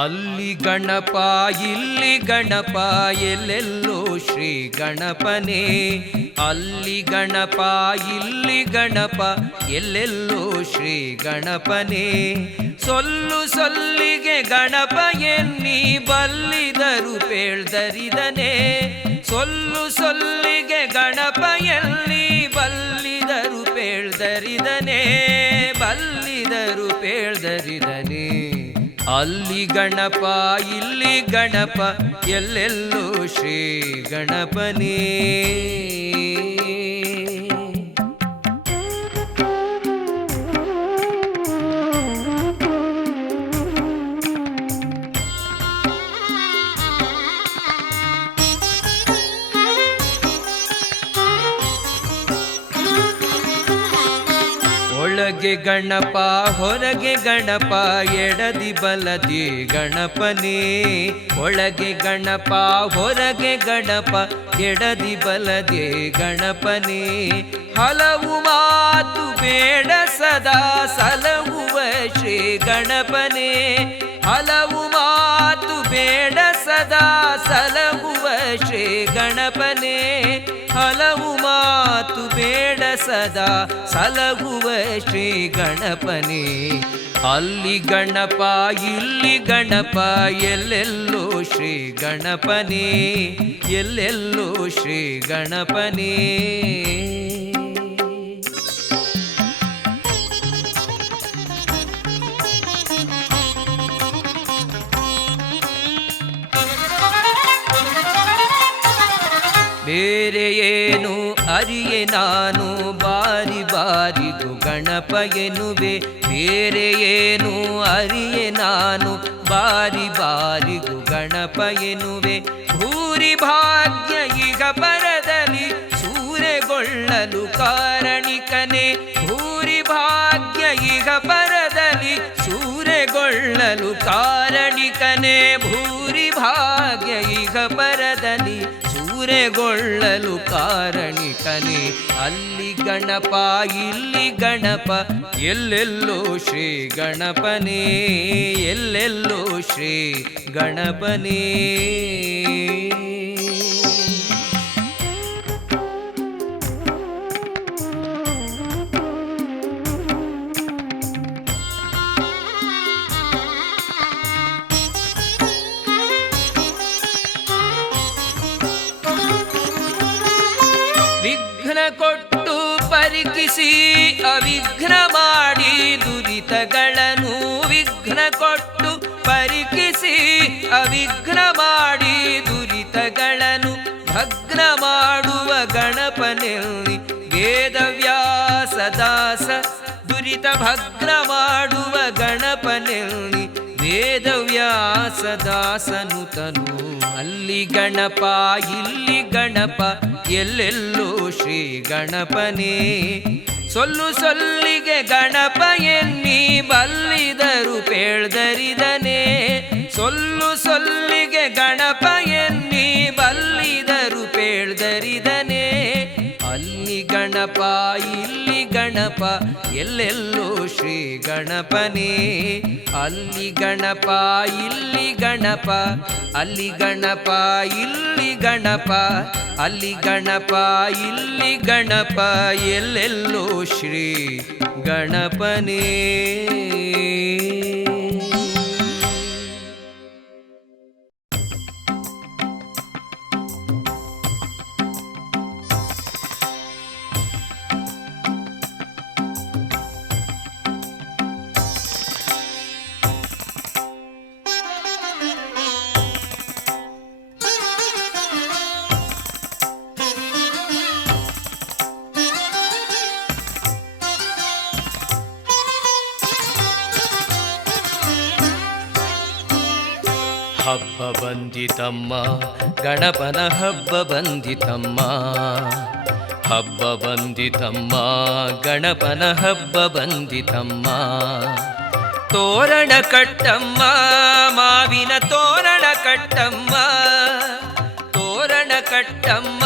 ಅಲ್ಲಿ ಗಣಪ ಇಲ್ಲಿ ಗಣಪ ಎಲ್ಲೆಲ್ಲೋ ಶ್ರೀ ಗಣಪನೇ. ಅಲ್ಲಿ ಗಣಪ ಇಲ್ಲಿ ಗಣಪ ಎಲ್ಲೆಲ್ಲೋ ಶ್ರೀ ಗಣಪನೇ. ಸೊಲ್ಲು ಸೊಲ್ಲಿಗೆ ಗಣಪ ಎನ್ನಿ ಬಲ್ಲಿದರು ಪೇಳ್ದರಿದನೇ. ಸೊಲ್ಲು ಸೊಲ್ಲಿಗೆ ಗಣಪ ಎಲ್ಲಿ ಬಲ್ಲಿದರು ಪೇಳ್ದರಿದನೇ. ಬಲ್ಲಿದರು ಪೇಳ್ದರಿದನೇ. ಅಲ್ಲಿ ಗಣಪ ಇಲ್ಲಿ ಗಣಪ ಎಲ್ಲೆಲ್ಲೋ ಶ್ರೀ ಗಣಪನೇ. ಒಳಗೆ ಗಣಪ ಹೊರಗೆ ಗಣಪ ಎಡದಿ ಬಲದಿ ಗಣಪನೇ. ಒಳಗೆ ಗಣಪ ಹೊರಗೆ ಗಣಪ ಎಡದಿ ಬಲದಿ ಗಣಪನೇ. ಹಲವು ಮಾತು ಬೇಡ ಸದಾ ಸಲಹುವ ಶ್ರೀ ಗಣಪನೇ. ಹಲವು ಮಾತು ಬೇಡ ಸದಾ ಸಲಹುವ ಶ್ರೀ ಗಣಪನೇ. ಹಲವು ಮಾತು ಬೇಡ ಸದಾ ಸಲಹುವ ಶ್ರೀ ಗಣಪನೇ. ಅಲ್ಲಿ ಗಣಪ ಇಲ್ಲಿ ಗಣಪ ಎಲ್ಲೆಲ್ಲೋ ಶ್ರೀ ಗಣಪನೇ. ಎಲ್ಲೆಲ್ಲೋ ಶ್ರೀ ಗಣಪನೇ. ಬೇರೆ ಏನು ಅರಿಯೆ ನಾನು ಬಾರಿ ಬಾರಿಗೂ ಗಣಪ ಎನ್ನುವೆ. ಬೇರೆ ಏನು ಅರಿಯೆ ನಾನು ಬಾರಿ ಬಾರಿಗೂ ಗಣಪ ಎನ್ನುವೆ. ಭೂರಿ ಭಾಗ್ಯ ಈಗ ಬರದಲ್ಲಿ ಸೂರೆಗೊಳ್ಳಲು ಕಾರಣಿಕನೇ. ಭೂರಿ ಭಾಗ್ಯ ಈಗ ಬರದಲ್ಲಿ ಸೂರೆಗೊಳ್ಳಲು ಕಾರಣಿಕನೇ. ಭೂರಿ ಭಾಗ್ಯ ಈಗ ಬರದಲ್ಲಿ ಸೂರೆಗೊಳ್ಳಲು ಕಾರಣಿಕನೇ. ಅಲ್ಲಿ ಗಣಪ ಇಲ್ಲಿ ಗಣಪ ಎಲ್ಲೆಲ್ಲೋ ಶ್ರೀ ಗಣಪನೇ. ಎಲ್ಲೆಲ್ಲೋ ಶ್ರೀ ಗಣಪನೇ. ವಿಘ್ನ ಕೊಟ್ಟು ಪರೀಕ್ಷಿಸಿ ಅವಿಘ್ನ ಮಾಡಿ ದುರಿತಗಳನ್ನು. ವಿಘ್ನ ಕೊಟ್ಟು ಪರೀಕ್ಷಿಸಿ ಅವಿಘ್ನ ಮಾಡಿ ದುರಿತಗಳನ್ನು. ಭಗ್ನ ಮಾಡುವ ಗಣಪನೆಲ್ಲಿ ವೇದವ್ಯಾಸ ದಾಸ. ದುರಿತ ಭಗ್ನ ಮಾಡುವ ಗಣಪನೆಲ್ಲಿ ವೇದವ್ಯಾಸ ದಾಸನು ತನು. ಅಲ್ಲಿ ಗಣಪ ಇಲ್ಲಿ ಗಣಪ ಎಲ್ಲೆಲ್ಲೋ ಶ್ರೀ ಗಣಪನೇ. ಸೊಲ್ಲು ಸೊಲ್ಲಿಗೆ ಗಣಪ ಎನ್ನಿ ಬಲ್ಲಿದರು ಪೇಳ್ದರಿದನೇ. ಸೊಲ್ಲು ಸೊಲ್ಲಿಗೆ ಗಣಪ ಎನ್ನಿ ಬಲ್ಲಿದರು ಪೇಳ್ದರಿದನೇ. ಅಲ್ಲಿ ಗಣಪ ಇಲ್ಲಿ ಗಣಪ ಎಲ್ಲೆಲ್ಲೋ ಶ್ರೀ ಗಣಪನೇ. ಅಲ್ಲಿ ಗಣಪ ಇಲ್ಲಿ ಗಣಪ ಅಲ್ಲಿ ಗಣಪ ಇಲ್ಲಿ ಗಣಪ ಅಲ್ಲಿ ಗಣಪ ಇಲ್ಲಿ ಗಣಪ ಎಲ್ಲೆಲ್ಲೋ ಶ್ರೀ ಗಣಪನೇ. ಹಬ್ಬ ಬಂದಿತಮ್ಮ ಗಣಪನ ಹಬ್ಬ ಬಂದಿತಮ್ಮ. ಹಬ್ಬ ಬಂದಿತಮ್ಮ ಗಣಪನ ಹಬ್ಬ ಬಂದಿತಮ್ಮ. ತೋರಣ ಕಟ್ಟಮ್ಮ ಮಾವಿನ ತೋರಣ ಕಟ್ಟಮ್ಮ. ತೋರಣ ಕಟ್ಟಮ್ಮ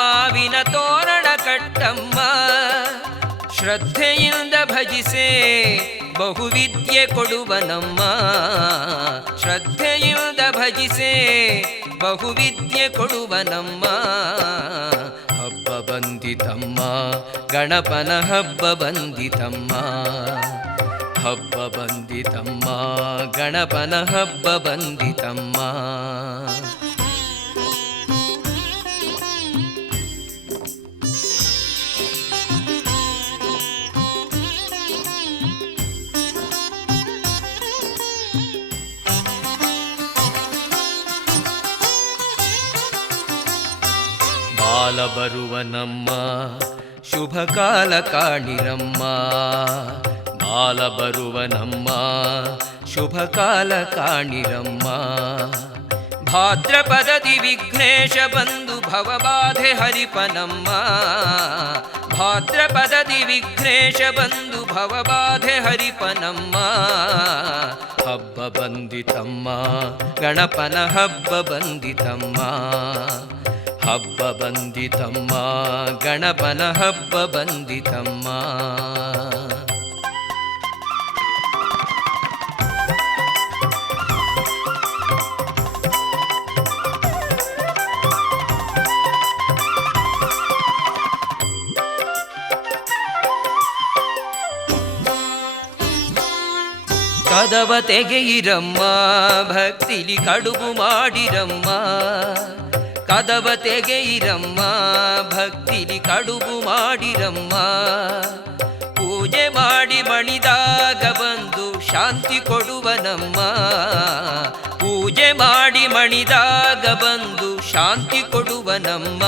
ಮಾವಿನ ತೋರಣ ಕಟ್ಟಮ್ಮ. ಶ್ರದ್ಧೆಯಿಂದ ಭಜಿಸೆ ಬಹುವಿದ್ಯೆ ಕೊಡುವನಮ್ಮ. ಶ್ರದ್ಧೆಯಿಂದ ಭಜಿಸೆ ಬಹುವಿದ್ಯೆ ಕೊಡುವನಮ್ಮ. ಹಬ್ಬ ಬಂದಿತಮ್ಮ ಗಣಪನ ಹಬ್ಬ ಬಂದಿತಮ್ಮ. ಹಬ್ಬ ಬಂದಿತಮ್ಮ ಗಣಪನ ಹಬ್ಬ ಬಂದಿತಮ್ಮ. ಬಾಲ ಬರುವನಮ್ಮ ಶುಭ ಕಾಲ ಕಾಣಿರಮ್ಮ. ಬಾಲ ಬರುವನಮ್ಮ ಶುಭ ಕಾಲ ಕಾಣಿರಮ್ಮ. ಭಾದ್ರಪದದಿ ವಿಘ್ನೇಶ ಬಂದು ಭವಬಾಧೆ ಹರಿಪನಮ್ಮ. ಭಾದ್ರಪದದಿ ವಿಘ್ನೇಶ ಬಂದು ಭವಬಾಧೆ ಹರಿಪನಮ್ಮ. ಹಬ್ಬ ಬಂದಿತಮ್ಮ ಗಣಪನ ಹಬ್ಬ ಬಂದಿತಮ್ಮ. ಹಬ್ಬ ಬಂದಿತಮ್ಮ ಗಣಪನ ಹಬ್ಬ ಬಂದಿತಮ್ಮ. ಕದವ ತೆಗೆಯಿರಮ್ಮ ಭಕ್ತಿಲಿ ಕಡುಬು ಮಾಡಿರಮ್ಮ. ಕದವ ತೆಗೆಯಿರಮ್ಮ ಭಕ್ತಿಲಿ ಕಡುಬು ಮಾಡಿರಮ್ಮ. ಪೂಜೆ ಮಾಡಿ ಮಣಿದಾಗ ಬಂದು ಶಾಂತಿ ಕೊಡುವನಮ್ಮ. ಪೂಜೆ ಮಾಡಿ ಮಣಿದಾಗ ಬಂದು ಶಾಂತಿ ಕೊಡುವನಮ್ಮ.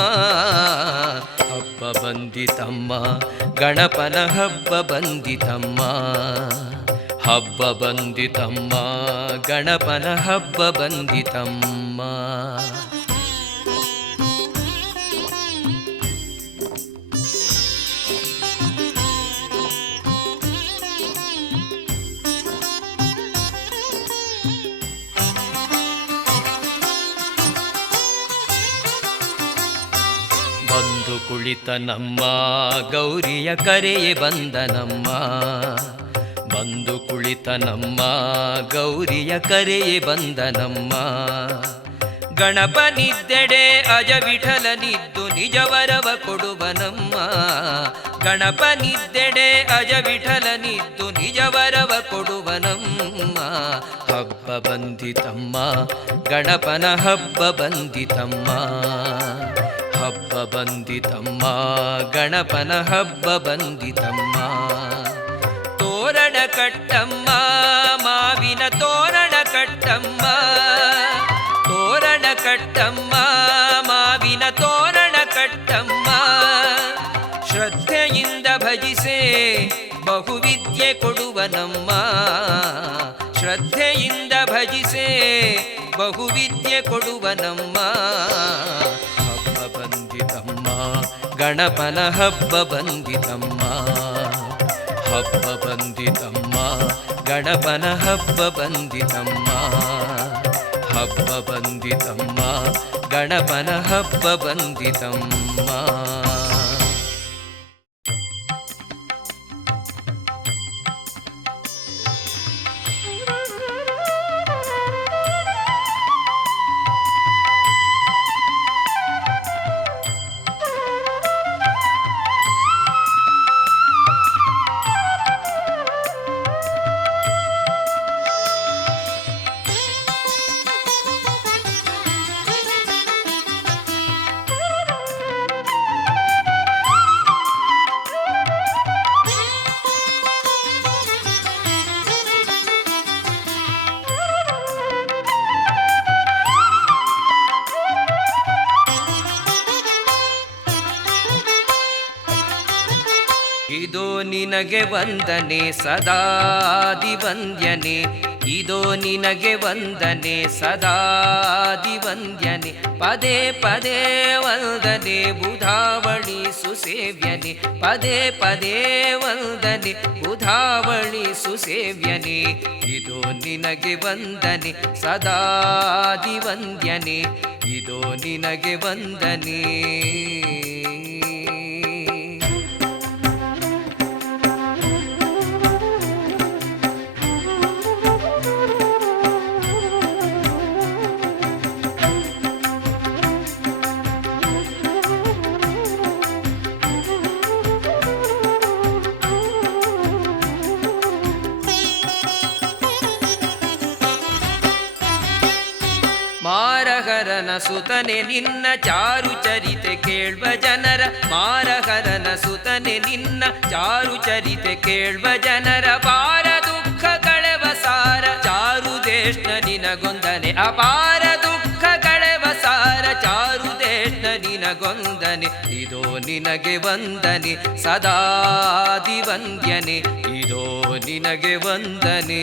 ಹಬ್ಬ ಬಂದಿತಮ್ಮ ಗಣಪನ ಹಬ್ಬ ಬಂದಿತಮ್ಮ. ಹಬ್ಬ ಬಂದಿತಮ್ಮ ಗಣಪನ ಹಬ್ಬ ಬಂದಿತಮ್ಮ. ಬಂದು ಕುಳಿತನಮ್ಮ ಗೌರಿಯ ಕರೆಯೇ ಬಂದನಮ್ಮ. ಬಂದು ಕುಳಿತನಮ್ಮ ಗೌರಿಯ ಕರೆಯೇ ಬಂದನಮ್ಮ. ಗಣಪನಿದ್ದೆಡೆ ಅಜ ವಿಠಲನಿದ್ದು ನಿಜವರವ ಕೊಡುವನಮ್ಮ. ಗಣಪನಿದ್ದೆಡೆ ಅಜ ವಿಠಲನಿದ್ದು ನಿಜವರವ ಕೊಡುವನಮ್ಮ. ಹಬ್ಬ ಬಂದಿತಮ್ಮ ಗಣಪನ ಹಬ್ಬ ಬಂದಿತಮ್ಮ. ಹಬ್ಬ ಬಂದಿತಮ್ಮ ಗಣಪನ ಹಬ್ಬ ಬಂದಿತಮ್ಮ. ತೋರಣ ಕಟ್ಟಮ್ಮ ಮಾವಿನ ತೋರಣ ಕಟ್ಟಮ್ಮ. ತೋರಣ ಕಟ್ಟಮ್ಮ ಮಾವಿನ ತೋರಣ ಕಟ್ಟಮ್ಮ. ಶ್ರದ್ಧೆಯಿಂದ ಭಜಿಸೆ ಬಹುವಿದ್ಯೆ ಕೊಡುವನಮ್ಮ. ಶ್ರದ್ಧೆಯಿಂದ ಭಜಿಸೆ ಬಹುವಿದ್ಯೆ ಕೊಡುವನಮ್ಮ. ಹಬ್ಬ ಬಂದಿತಮ್ಮ ಗಣಪನ ಹಬ್ಬ ಬಂದಿತಮ್ಮ. ಹಬ್ಬ ಬಂದಿತಮ್ಮ ಗಣಪನ ಹಬ್ಬ ಬಂದಿತಮ್ಮ. ಹಬ್ಬ ಬಂದಿತಮ್ಮ ಗಣಪನ ಹಬ್ಬ ಬಂದಿತಮ್ಮ. ಇದೋ ನಿನಗೆ ವಂದನೆ ಸದಾದಿ ವಂದ್ಯನೆ. ಇದೋ ನಿನಗೆ ವಂದನೆ ಸದಾದಿ ವಂದ್ಯನೆ. ಪದೇ ಪದೇ ವಂದನೆ ಬುಧಾವಳಿ ಸುಸೇವ್ಯನೆ. ಪದೇ ಪದೇ ವಂದನೆ ಬುಧಾವಳಿ ಸುಸೇವ್ಯನೆ. ಇದೋ ನಿನಗೆ ವಂದನೆ ಸದಾದಿ ವಂದ್ಯನೆ. ಇದೋ ನಿನಗೆ ವಂದನೆ. ಮಾರಹರನ ಸುತನೆ ನಿನ್ನ ಚಾರು ಚರಿತೆ ಕೇಳ್ವ ಜನರ ಮಾರಹರನ ಸುತನೆ ನಿನ್ನ ಚಾರು ಚರಿತೆ ಕೇಳ್ವ ಜನರ ಪಾರ ದುಃಖ ಕಳೆವ ಸಾರ ಚಾರುದೇಶ್ನ ನಿನಗೊಂದನೆ ಅಪಾರ ದುಃಖ ಕಳೆವ ಸಾರ ಚಾರುದೇಶ್ನ ನಿನಗೊಂದನೆ ಇದೋ ನಿನಗೆ ವಂದನೆ ಸದಾದಿ ವಂದ್ಯನೆ ಇದೋ ನಿನಗೆ ವಂದನೆ.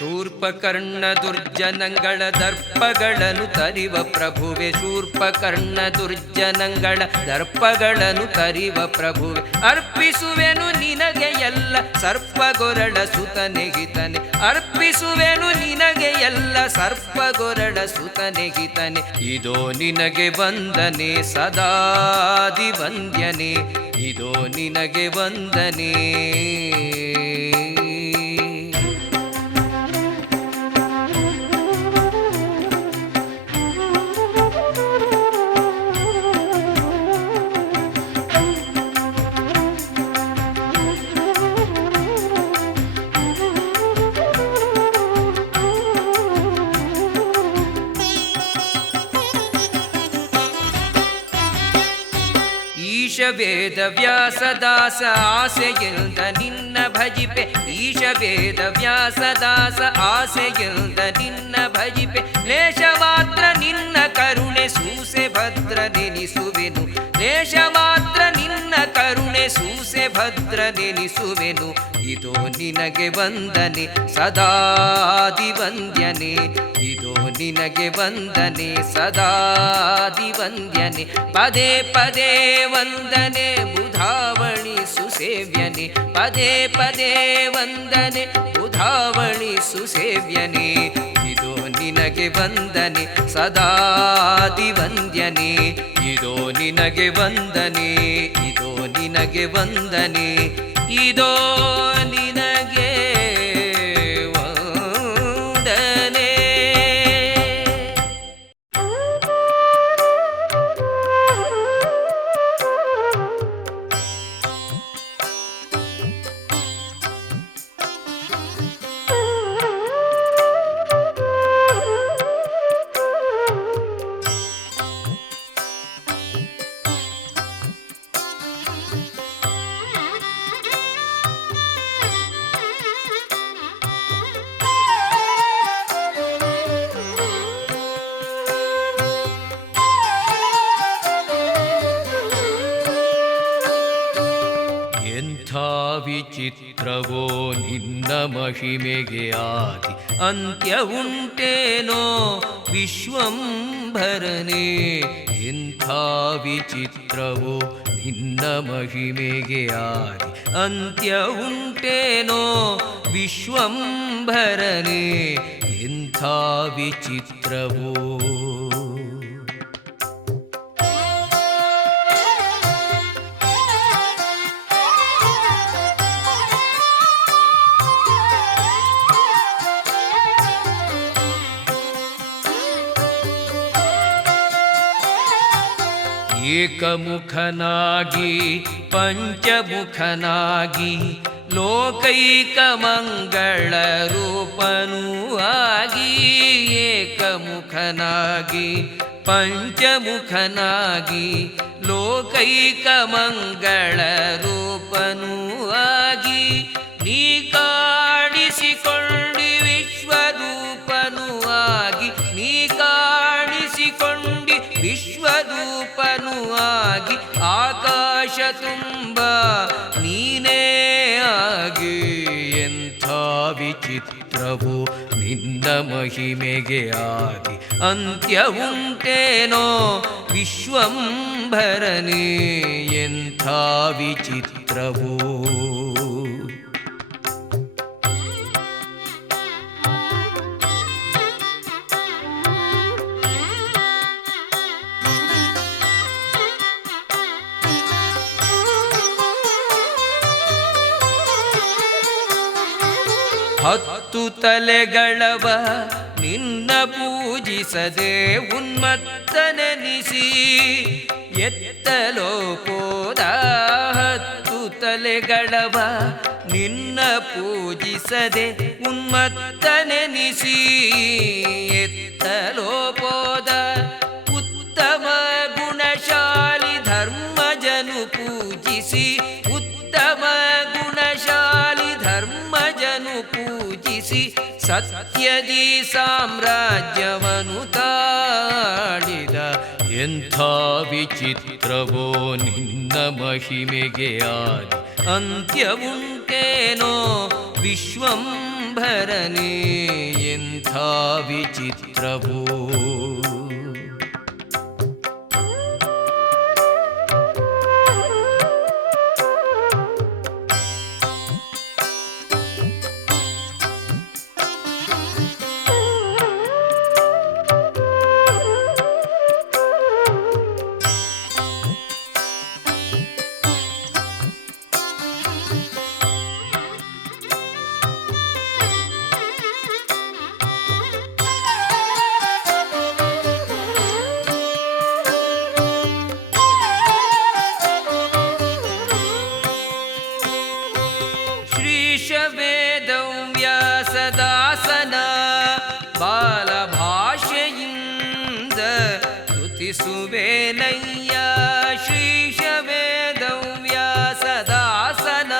ಶೂರ್ಪಕರ್ಣ ದುರ್ಜನಗಳ ದರ್ಪಗಳನ್ನು ತರಿವ ಪ್ರಭುವೆ ಶೂರ್ಪಕರ್ಣ ದುರ್ಜನಗಳ ದರ್ಪಗಳನ್ನು ತರಿವ ಪ್ರಭುವೆ ಅರ್ಪಿಸುವೆನು ನಿನಗೆ ಎಲ್ಲ ಸರ್ಪಗೊರಳ ಸುತನೆಗಿತನೆ ಅರ್ಪಿಸುವೆನು ನಿನಗೆ ಎಲ್ಲ ಸರ್ಪಗೊರಳ ಸುತನೆಗಿತನೆ ಇದೋ ನಿನಗೆ ವಂದನೆ ಸದಾದಿ ವಂದ್ಯನೆ ಇದೋ ನಿನಗೆ ವಂದನೆ. ಈಶ ವೇದ ವ್ಯಾಸದಾಸ ಆಸೆಯಿಲ್ದ ನಿನ್ನ ಭಜಿಪೆ ಈಶ ವೇದ ವ್ಯಾಸದಾಸ ಆಸೆಯಿಲ್ದ ನಿನ್ನ ಭಜಿಪೆ ಲೇಷ ಮಾತ್ರ ನಿನ್ನ ಕರುಣೆ ಸೂಸೆ ಭದ್ರ ನೆನಿಸುವೆನು ಲೇಷ ಮಾತ್ರ ನಿನ್ನ ಕರುಣೆ ಸೂಸೆ ಭದ್ರ ನೆನಿಸುವೆನು ಇದೋ ನಿನಗೆ ವಂದನೆ ಸದಾದಿ ವಂದ್ಯನೆ ಇದೋ ನಿನಗೆ ವಂದನೆ ಸದಾದಿ ವಂದ್ಯನೆ ಪದೇ ಪದೇ ವಂದನೆ ಬುಧಾವಣಿ ಸುಸೇವ್ಯನೆ ಪದೇ ಪದೇ ವಂದನೆ ಬುಧಾವಣಿ ಸುಸೇವ್ಯನೆ ಇದೋ ನಿನಗೆ ವಂದನೆ ಸದಾದಿ ವಂದ್ಯನೆ ಇದೋ ನಿನಗೆ ವಂದನೆ ಇದೋ ನಿನಗೆ ವಂದನೆ ಇದೋ ನಿನಗೆ ವಂದನೆ. ವಿಚಿತ್ರವೋ ನಿನ್ನ ಮಹಿಮೆಗೆ ಆದಿ ಅಂತ್ಯ ಉಂಟೇನೋ ವಿಶ್ವಂಭರನೇ ಎಂಥ ವಿಚಿತ್ರವೋ ನಿನ್ನ ಮಹಿಮೆಗೆ ಆದಿ ಅಂತ್ಯ ಉಂಟೇನೋ ವಿಶ್ವಂಭರನೇ ಎಂಥ ವಿಚಿತ್ರವೋ. ಏಕಮುಖನಾಗಿ ಪಂಚಮುಖನಾಗಿ ಲೋಕೈಕ ಮಂಗಳ ರೂಪನೂ ಆಗಿ ಏಕಮುಖನಾಗಿ ಪಂಚಮುಖನಾಗಿ ಲೋಕೈಕ ಮಂಗಳ ರೂಪನೂ ಆಗಿ ನೀ ಕಾಣಿಸಿಕೊಂಡಿ ವಿಶ್ವರೂಪನೂ ಆಗಿ ನೀ ಕಾಣಿಸಿಕೊಂಡಿ ವಿಶ್ವರೂಪನೂ ಆಗಿ ಆಕಾಶ ತುಂಬ ನೀನೇ ಆಗಿ ಎಂಥ ವಿಚಿತ್ರವು ನಿನ್ನ ಮಹಿಮೆಗೆ ಆದಿ ಅಂತ್ಯ ಉಂಟೇನೋ ವಿಶ್ವಂಭರನೇ ಎಂಥ ವಿಚಿತ್ರವು. ಹತ್ತು ತಲೆಗಳವ ನಿನ್ನ ಪೂಜಿಸದೆ ಉನ್ಮತ್ತನೆನಿಸಿ ಎತ್ತಲೋಪೋದ. ಹತ್ತು ತಲೆಗಳವ ನಿನ್ನ ಪೂಜಿಸದೆ ಉನ್ಮತ್ತನೆನಿಸಿ ಎತ್ತಲೋಪೋದ. ಉತ್ತಮ ಗುಣಶಾಲಿ ಧರ್ಮಜನು ಪೂಜಿಸಿ, ಉತ್ತಮ ಗುಣಶಾಲಿ ಧರ್ಮಜನು ಪೂಜಿಸಿ ಸತ್ಯದಿ ಸಾಮ್ರಾಜ್ಯವನು ತಾಳಿದ. ಎಂಥ ವಿಚಿತ್ರವೋ ನಿನ್ನ ಮಹಿಮೆಗೆ ಆದಿ ಅಂತ್ಯವುಂಟೇನೋ ವಿಶ್ವಂಭರನೇ. ಎಂಥ ವಿಚಿತ್ರವೋ. ವೇದವ್ಯಾಸದಾಸನ ಬಾಲಭಾಷೆಯಿಂದ ಸ್ತುತಿಸುವೆನಯ್ಯ. ಶ್ರೀಶ ವೇದವ್ಯಾಸದಾಸನ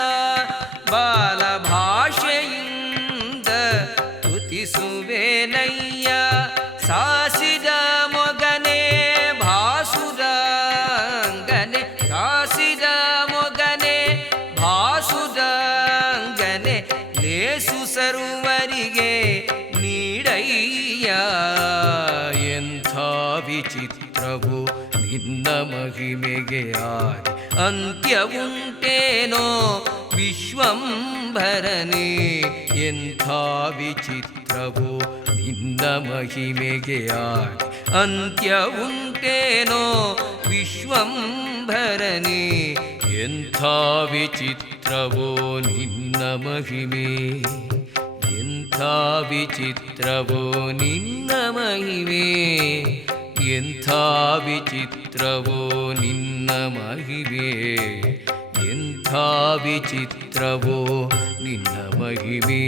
ಬಾಲಭಾಷೆಯಿಂದ ಸ್ತುತಿಸುವೆನಯ್ಯ. ಸಾಸಿದ ಮೊಗನೆ ಭಾಸುರಾಂಗನೆ, ಸಾಸಿದ ಮೊಗನೆ ಭಾಸುರಾಂಗನೆ, ಲೇಸು ಸರ್ವರಿಗೆ ನೀಡಯ್ಯ. ಎಂಥ ವಿಚಿತ್ರವು ನಿನ್ನ ಮಹಿಮೆಗೆ ಆದಿ ಅಂತ್ಯವುಂಟೇನೋ ವಿಶ್ವಂಭರನೇ. ಎಂಥ ವಿಚಿತ್ರವು ನಿನ್ನ ಮಹಿಮೆಗೆ ಆದಿ ಅಂತ್ಯವುಂಟೇನೋ ವಿಶ್ವಂಭರನೇ. ಎಂಥ ವಿಚಿತ್ರವೋ ನಿನ್ನ ಮಹಿಮೆ, ಎಂಥ ವಿಚಿತ್ರವೋ ನಿನ್ನ ಮಹಿಮೆ, ಎಂಥ ವಿಚಿತ್ರವೋ ನಿನ್ನ ಮಹಿಮೆ, ಎಂಥ ವಿಚಿತ್ರವೋ ನಿನ್ನ ಮಹಿಮೆ.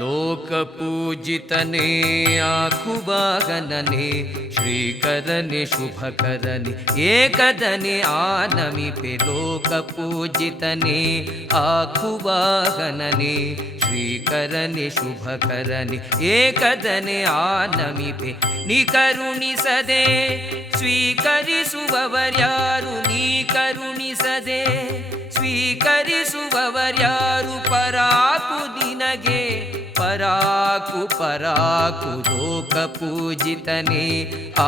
ಲೋಕಪೂಜಿತನೇ ಆಕುವಾಗನನೆ, ಶ್ರೀಕರನೆ ಶುಭಕರನೆ ಏಕದನೆ ಆನಮಿಪೆ. ಲೋಕಪೂಜಿತನೇ ಆಕುವಾಗನನೆ, ಶ್ರೀಕರನೆ ಶುಭಕರನೆ ಏಕದನೆ ಆನಮಿಪೆ. ನೀ ಕರುಣಿಸದೆ ಸ್ವೀಕರಿಸುವವರ್ಯಾರು, ನೀ ಕರುಣಿಸದೆ ಸ್ವೀಕರಿಸುವವರ್ಯಾರು. ಪರಾಕು ನಿನಗೆ ಪರಾಕು ಪರಾಕು. ಲೋಕಪೂಜಿತನೇ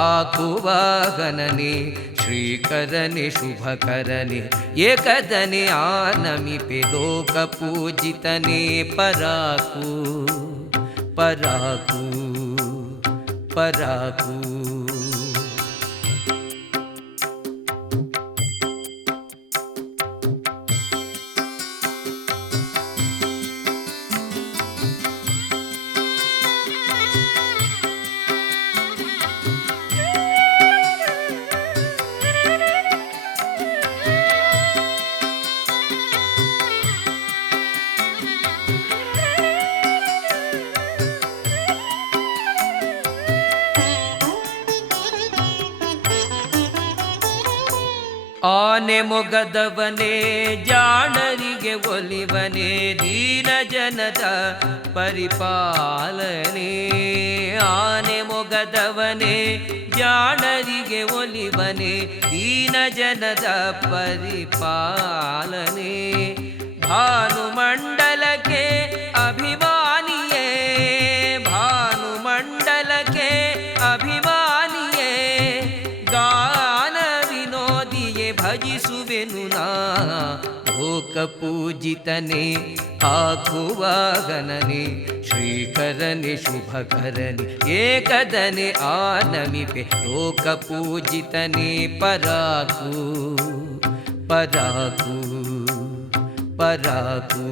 ಆಕುವಾಗನನೆ, ಶ್ರೀಕರನೆ ಶುಭಕರನೆ ಏಕದನೆ ಆನಮಿಪೆ. ಲೋಕಪೂಜಿತನೇ ಪರಾಕು ಪರಾಕು ಪರಾಕು. ಆನೆ ಮೊಗದವನೇ ಜಾಣರಿಗೆ ಒಲಿವನೇ, ದೀನ ಜನದ ಪರಿಪಾಲನೆ. ಆನೆ ಮೊಗದವನೇ ಜಾಣರಿಗೆ ಒಲಿವನೇ, ದೀನ ಜನದ ಪರಿಪಾಲನೆ. ಭಾನುಮಂಡಲಕ್ಕೆ ಅಭಿಮಾನ ಲೋಕಪೂಜಿತನೇ ಆಕುವಾಗನನೆ ಶ್ರೀಕರನೆ ಶುಭಕರನೆ ಏಕದನೆ ಆನಮಿಪೆ ಲೋಕಪೂಜಿತನೇ ಪರಾಕು ಪರಾಕು ಪರಾಕು.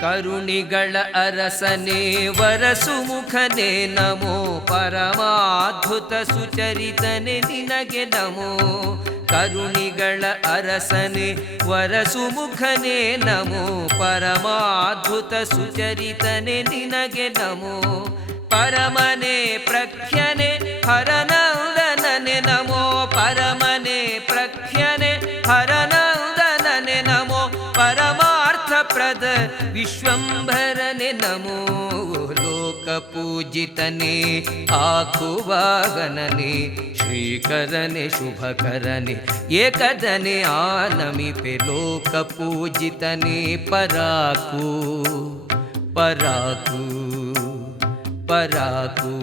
ಕರುಣಿಗಳ ಅರಸನೇ ವರಸುಮುಖನೇ ನಮೋ ಪರಮಾದ್ಭುತ ಸುಚರಿತನೆ ನಿನಗೆ ನಮೋ. ಕರುಣಿಗಳ ಅರಸನೇ ವರಸುಮುಖನೇ ನಮೋ ಪರಮಾದ್ಭುತ ಸುಚರಿತನೆ ನಿನಗೆ ನಮೋ. ಪರಮನೆ ಪ್ರಖ್ಯನೆ ಹರನಂದನನೆ ನಮೋ ಪರಮನೆ ಪ್ರಖ್ಯನೆ ಹರನಂದನನೆ ನಮೋ. ಪರಮಾರ್ಥಪ್ರದ ವಿಶ್ವಂಭರನೆ ನಮೋ. ಲೋಕಪೂಜಿತನೇ ಆಕುವಾಗನನೆ ಶ್ರೀಕರನೆ ಶುಭಕರನೆ ಏಕದನೆ ಆನಮಿಪೆ ಲೋಕಪೂಜಿತನೇ ಪರಾಕು ಪರಾಕು ಪರಾಕು.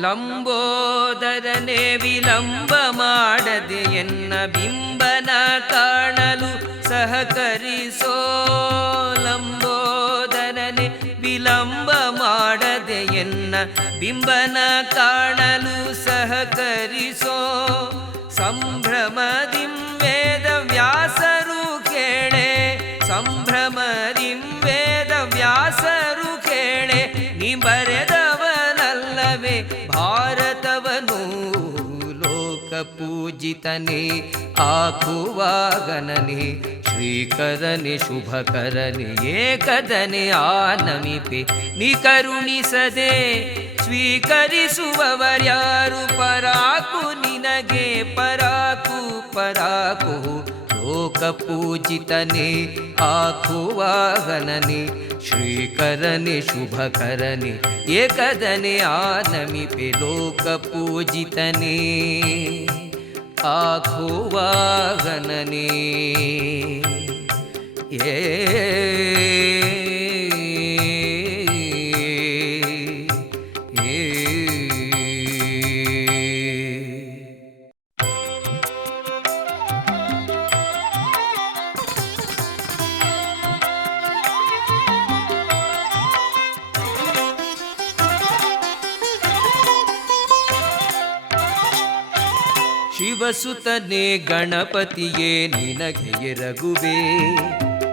ಲಂಬೋದರನೆ ವಿಲಂಬ ಮಾಡದೆ ಎನ್ನ ಬಿಂಬನ ಕಾಣಲು ಸಹಕರಿಸೋ. ಲಂಬೋದರನೆ ವಿಲಂಬ ಮಾಡದೆ ಎನ್ನ ಬಿಂಬನ ಕಾಣಲು ಸಹಕರಿಸೋ. ಸಂಭ್ರಮದಿಂ ವೇದ ವ್ಯಾಸರು ಕೇಳೆ ಸಂಭ್ರಮದಿಂ ವೇದ ವ್ಯಾಸರು ಕೇಳೆ. ನೀ ಬರೆದವನಲ್ಲವೇ ಭಾರತವನು. ಲೋಕಪೂಜಿತನೇ ಆಕುವಾಗನನೆ ಶ್ರೀಕರನೆ ಶುಭಕರನೆ ಏಕದನೆ ಆನಮಿಪೆ ನೀ ಕರುಣಿಸದೆ ಸ್ವೀಕರಿಸುವವರ್ಯಾರು. ಪರಾಕು ನಿನಗೆ ಪರಾಕು ಪರಾಕು. ಲೋಕಪೂಜಿತನೇ ಆಕುವಾಗನನೆ ಶ್ರೀಕರನೆ ಶುಭಕರನೆ ಏಕದನೆ ಆನಮಿಪೆ ಲೋಕಪೂಜಿತನೇ ಆಕುವಾಗನನೆ. ಶಿವಸುತನೇ ಗಣಪತಿಯೇ ನಿನಗೆ ಎರಗುವೆ.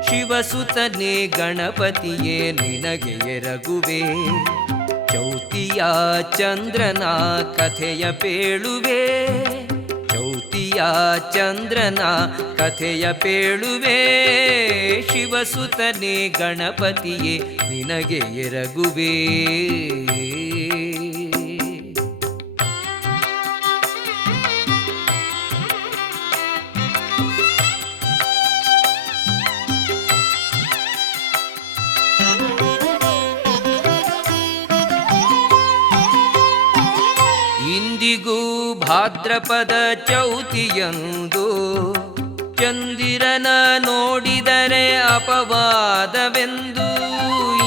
ಶಿವಸುತನೇ ಗಣಪತಿಯೇ ನಿನಗೆ ಎರಗುವೆ. ಚೌತಿಯ ಚಂದ್ರನ ಕಥೆಯ ಪೇಳುವೆ. ಚೌತಿಯ ಚಂದ್ರನ ಕಥೆಯ ಪೇಳುವೆ. ಶಿವಸುತನೇ ಗಣಪತಿಯೇ ನಿನಗೆ ಎರಗುವೆ. ಇಂದಿಗೂ ಭಾದ್ರಪದ ಚೌತಿಯಂದು ಚಂದಿರನ ನೋಡಿದರೆ ಅಪವಾದವೆಂದು.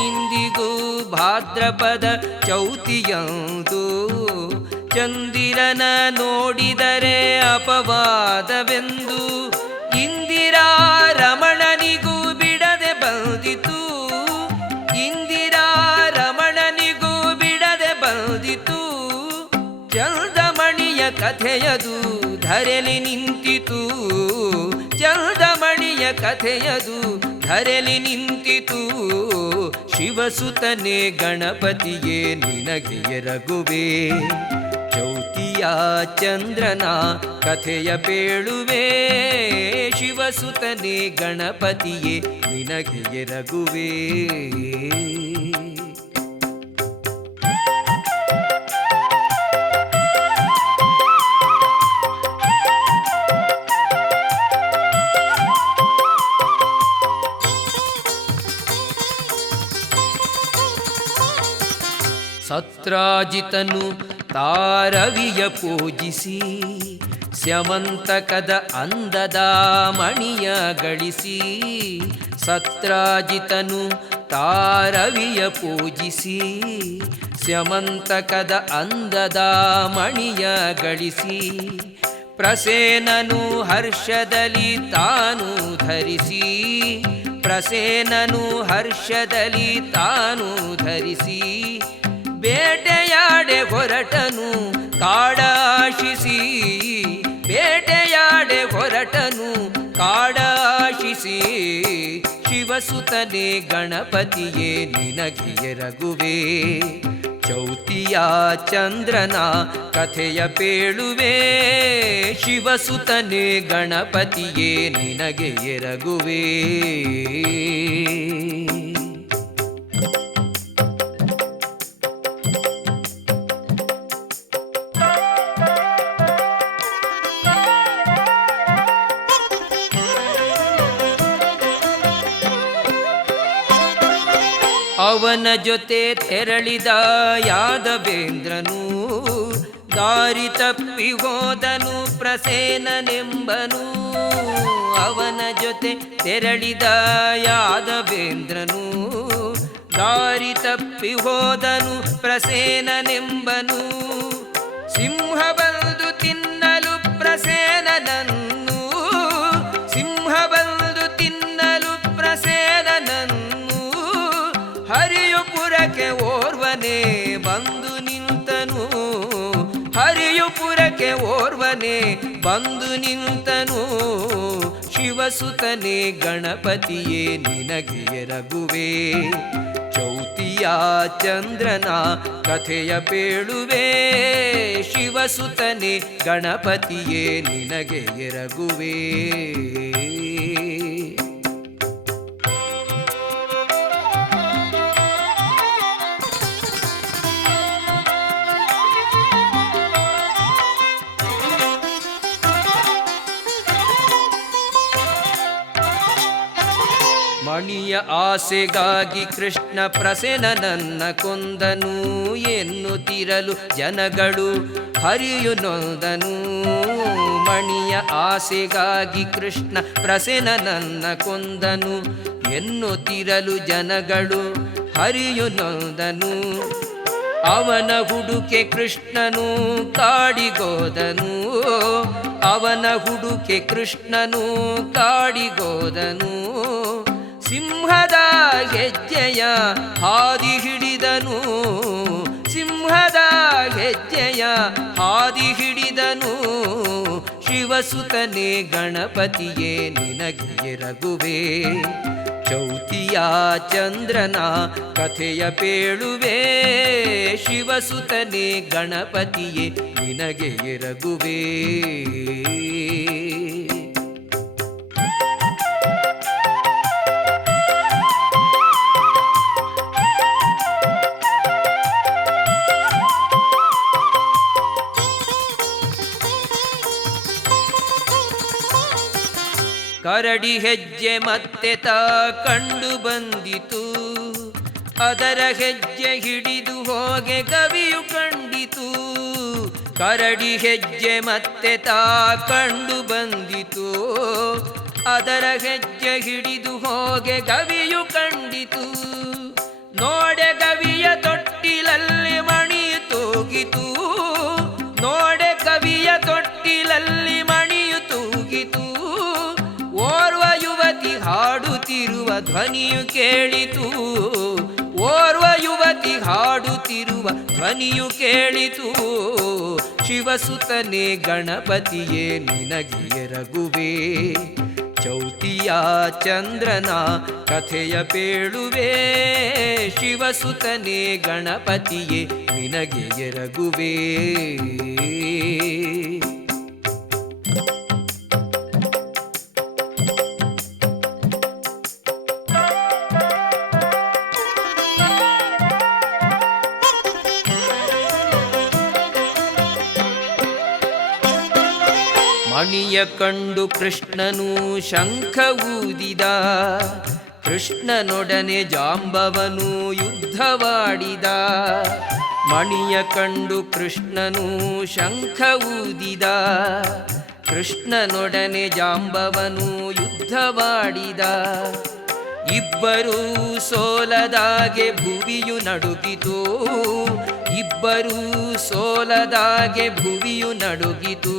ಇಂದಿಗೂ ಭಾದ್ರಪದ ಚೌತಿಯಂದು ಚಂದಿರನ ನೋಡಿದರೆ ಅಪವಾದವೆಂದು. ಇಂದಿರಾ ರಮಣನಿಗೂ ಬಿಡದೆ ಬಂದಿತು. ಇಂದಿರಾ ರಮಣನಿಗೂ ಬಿಡದೆ ಬಂದಿತು. ಚಂದಮಣಿಯ ಕಥೆಯದು ಧರೆಲಿ ನಿಂತಿತು. ಚಂದಮಣಿಯ ಕಥೆಯದು ಧರೆಲಿ ನಿಂತಿತು. ಶಿವಸುತನೇ ಗಣಪತಿಯೇ ನಿನಗೆ ಎರಗುವೆ. ಚೌತಿಯ ಚೌತಿಯ ಚಂದ್ರನ ಕಥೆಯ ಪೇಳುವೆ, ಶಿವಸುತನೇ ಗಣಪತಿಯೇ ನಿನಗೆ ಎರಗುವೆ. ಸತ್ರಾಜಿತನು ತಾರವಿಯ ಪೂಜಿಸಿ, ಸ್ಯಮಂತಕದ ಅಂದದ ಮಣಿಯ ಗಳಿಸಿ. ಸತ್ರಾಜಿತನು ತಾರವಿಯ ಪೂಜಿಸಿ, ಸ್ಯಮಂತಕದ ಅಂದದ ಮಣಿಯ ಗಳಿಸಿ. ಪ್ರಸೇನನು ಹರ್ಷದಲ್ಲಿ ತಾನು ಧರಿಸಿ, ಪ್ರಸೇನನು ಹರ್ಷದಲ್ಲಿ ತಾನು ಧರಿಸಿ. ಬೇಟೆಯಾಡೆ ಹೊರಟನು ಕಾಡಾಶಿಸಿ, ಬೇಟೆಯಾಡೆ ಹೊರಟನು ಕಾಡಾಶಿಸಿ. ಶಿವಸುತನೇ ಗಣಪತಿಯೇ ನಿನಗೆ ಎರಗುವೆ, ಚೌತಿಯ ಚಂದ್ರನ ಕಥೆಯ ಪೇಳುವೆ. ಶಿವಸುತನೇ ಗಣಪತಿಯೇ ನಿನಗೆ ಎರಗುವೆ. ಅವನ ಜೊತೆ ತೆರಳಿದ ಯಾದವೇಂದ್ರನು, ದಾರಿ ತಪ್ಪಿ ಹೋದನು ಪ್ರಸೇನನೆಂಬನು. ಅವನ ಜೊತೆ ತೆರಳಿದ ಯಾದವೇಂದ್ರನು, ದಾರಿ ತಪ್ಪಿ ಹೋದನು ಪ್ರಸೇನನೆಂಬನು. ಸಿಂಹ ಬಂದು ತಿನ್ನಲು ಪ್ರಸೇನನನ್ನು, ಸಿಂಹ ಬಂದು ತಿನ್ನಲು ಪ್ರಸೇನನನ್ನು. ಹರಿಯುಪುರಕ್ಕೆ ಓರ್ವನೇ ಬಂದು ನಿಂತನು, ಹರಿಯುಪುರಕ್ಕೆ ಓರ್ವನೇ ಬಂದು ನಿಂತನು. ಶಿವಸುತನೇ ಗಣಪತಿಯೇ ನಿನಗೆ ಎರಗುವೆ, ಚೌತಿಯ ಚಂದ್ರನ ಕಥೆಯ ಪೇಳುವೆ. ಶಿವಸುತನೇ ಗಣಪತಿಯೇ ನಿನಗೆ ಎರಗುವೆ. ಮಣಿಯ ಆಸೆಗಾಗಿ ಕೃಷ್ಣ ಪ್ರಸೇನನನ್ನ ಕೊಂದನು ಎನ್ನುತ್ತಿರಲು ಜನಗಳು ಹರಿಯು ನೊಂದನು. ಮಣಿಯ ಆಸೆಗಾಗಿ ಕೃಷ್ಣ ಪ್ರಸೇನನನ್ನ ಕೊಂದನು ಎನ್ನುತ್ತಿರಲು ಜನಗಳು ಹರಿಯು ನೊಂದನು. ಅವನ ಹುಡುಕೆ ಕೃಷ್ಣನು ಕಾಡಿಗೋದನು, ಅವನ ಹುಡುಕೆ ಕೃಷ್ಣನು ಕಾಡಿಗೋದನು. ಸಿಂಹದ ಹೆಜ್ಜೆಯ ಹಾದಿ ಹಿಡಿದನು, ಸಿಂಹದ ಹೆಜ್ಜೆಯ ಹಾದಿ ಹಿಡಿದನು. ಶಿವಸುತನೇ ಗಣಪತಿಯೇ ನಿನಗೆ ಎರಗುವೆ, ಚೌತಿಯ ಚಂದ್ರನ ಕಥೆಯ ಪೇಳುವೆ. ಶಿವಸುತನೇ ಗಣಪತಿಯೇ ನಿನಗೆ ಎರಗುವೆ. ಕರಡಿ ಹೆಜ್ಜೆ ಮತ್ತೆ ತಾ ಕಂಡು ಬಂದಿತು, ಅದರ ಹೆಜ್ಜೆ ಹಿಡಿದು ಹೋಗೆ ಗವಿಯು ಕಂಡಿತು. ಕರಡಿ ಹೆಜ್ಜೆ ಮತ್ತೆ ತಾ ಕಂಡು ಬಂದಿತು, ಅದರ ಹೆಜ್ಜೆ ಹಿಡಿದು ಹೋಗೆ ಗವಿಯು ಕಂಡಿತು. ನೋಡೆ ಗವಿಯ ತೊಟ್ಟಿಲಲ್ಲಿ ಮಣಿಯು ತೂಗಿತು, ನೋಡೆ ಕವಿಯ ತೊಟ್ಟಿಲಲ್ಲಿ ಮಣಿಯು ತೂಗಿತು. ಓರ್ವ ಯುವತಿ ಹಾಡುತ್ತಿರುವ ಧ್ವನಿಯು ಕೇಳಿತು, ಓರ್ವ ಯುವತಿ ಹಾಡುತ್ತಿರುವ ಧ್ವನಿಯು ಕೇಳಿತು. ಶಿವಸುತನೇ ಗಣಪತಿಯೇ ನಿನಗೆ ಎರಗುವೆ, ಚೌತಿಯ ಚಂದ್ರನ ಕಥೆಯ ಪೇಳುವೆ. ಶಿವಸುತನೇ ಗಣಪತಿಯೇ ನಿನಗೆ ಎರಗುವೆ. ಮಣಿಯ ಕಂಡು ಕೃಷ್ಣನು ಶಂಖ ಊದಿದ, ಕೃಷ್ಣನೊಡನೆ ಜಾಂಬವನು ಯುದ್ಧವಾಡಿದ. ಮಣಿಯ ಕಂಡು ಕೃಷ್ಣನು ಶಂಖ ಊದಿದ, ಕೃಷ್ಣನೊಡನೆ ಜಾಂಬವನು ಯುದ್ಧವಾಡಿದ. ಇಬ್ಬರೂ ಸೋಲದಾಗೆ ಭುವಿಯು ನಡುಗಿತು, ಇಬ್ಬರೂ ಸೋಲದಾಗೆ ಭುವಿಯು ನಡುಗಿತು.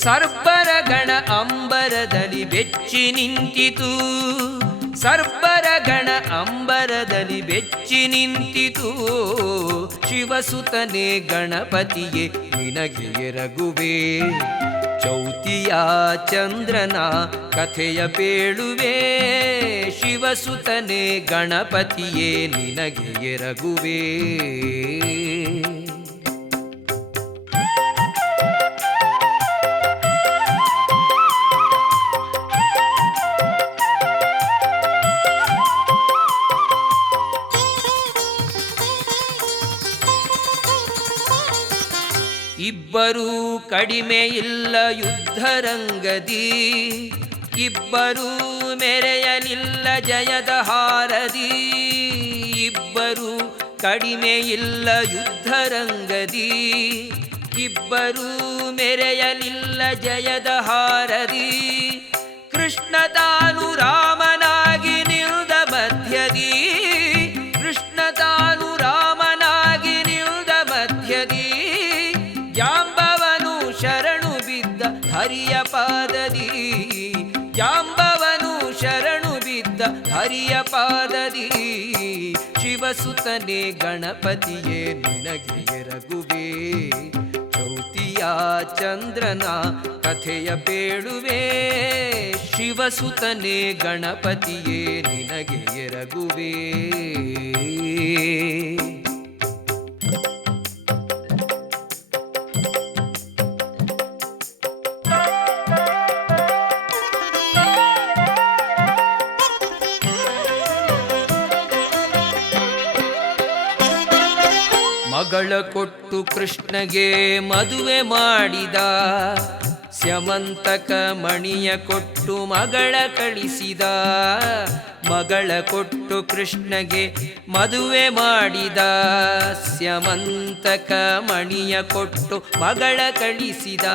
ಸರ್ಪರ ಗಣ ಅಂಬರದಲ್ಲಿ ಬೆಚ್ಚಿ ನಿಂತಿತು, ಸರ್ಪರ ಗಣ ಅಂಬರದಲ್ಲಿ ಬೆಚ್ಚಿ ನಿಂತಿತು. ಶಿವಸುತನೇ ಗಣಪತಿಯೇ ನಿನಗೆ ಎರಗುವೆ, ಚೌತಿಯ ಚಂದ್ರನ ಕಥೆಯ ಪೇಳುವೆ. ಶಿವಸುತನೇ ಗಣಪತಿಯೇ ನಿನಗೆ ಎರಗುವೆ. ಇಬ್ಬರೂ ಕಡಿಮೆ ಇಲ್ಲ ಯುದ್ಧರಂಗದಿ, ಇಬ್ಬರೂ ಮೆರೆಯಲಿಲ್ಲ ಜಯದ ಹಾರದಿ. ಇಬ್ಬರೂ ಕಡಿಮೆ ಇಲ್ಲ ಯುದ್ಧರಂಗದಿ, ಇಬ್ಬರೂ ಮೆರೆಯಲಿಲ್ಲ ಜಯದ ಹಾರದಿ. ಕೃಷ್ಣ ತಾನು ರಾಮನಾಗಿ ನಿಲ್ದ ಮಧ್ಯದಿ, ಕೃಷ್ಣ ತಾನು ರಾಮನಾಗಿ ನಿಲ್ದ ಮಧ್ಯದಿ. ಜಾಂಬವನು ಶರಣು ಬಿದ್ದ ಹರಿಯ ಪಾದದಿ, ಜಾಂಬವನು ಶರಣು ಬಿದ್ದ ಹರಿಯ ಪಾದದಿ. ಶಿವಸುತನೇ ಗಣಪತಿಯೇ ನಿನಗೆ ಎರಗುವೆ, ಚೌತಿಯ ಚಂದ್ರನ ಕಥೆಯ ಪೇಳುವೆ. ಶಿವಸುತನೇ ಗಣಪತಿಯೇ ನಿನಗೆ ಎರಗುವೆ. ಮಗಳ ಕೊಟ್ಟು ಕೃಷ್ಣಗೆ ಮದುವೆ ಮಾಡಿದ, ಸ್ಯಮಂತಕ ಮಣಿಯ ಕೊಟ್ಟು ಮಗಳ ಕಳಿಸಿದ. ಮಗಳ ಕೊಟ್ಟು ಕೃಷ್ಣಗೆ ಮದುವೆ ಮಾಡಿದ, ಸ್ಯಮಂತಕ ಮಣಿಯ ಕೊಟ್ಟು ಮಗಳ ಕಳಿಸಿದ.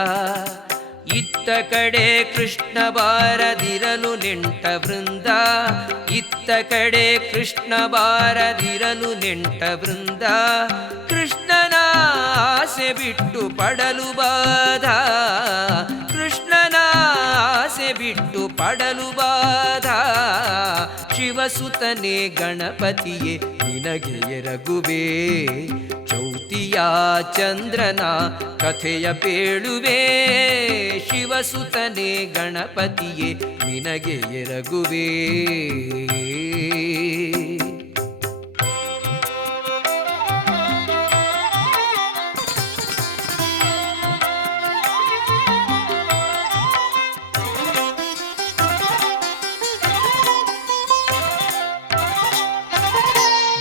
ಇತ್ತ ಕಡೆ ಕೃಷ್ಣ ಬಾರದಿರಲು ನೆಂಟ ವೃಂದ, ಇತ್ತ ಕಡೆ ಕೃಷ್ಣ ಬಾರದಿರಲು ನೆಂಟ ವೃಂದ. ಕೃಷ್ಣನ ಆಸೆ ಬಿಟ್ಟು ಪಡಲು ಬಾಧ, ಕೃಷ್ಣನ ಆಸೆ ಬಿಟ್ಟು ಪಡಲು ಬಾಧ. ಶಿವಸುತನೇ ಗಣಪತಿಯೇ ನಿನಗೆ ಎರಗುವೆ, ಚೌತಿಯ ಚಂದ್ರನ ಕಥೆಯ ಪೇಳುವೆ. ಶಿವಸುತನೇ ಗಣಪತಿಯೇ ನಿನಗೆ ಎರಗುವೆ.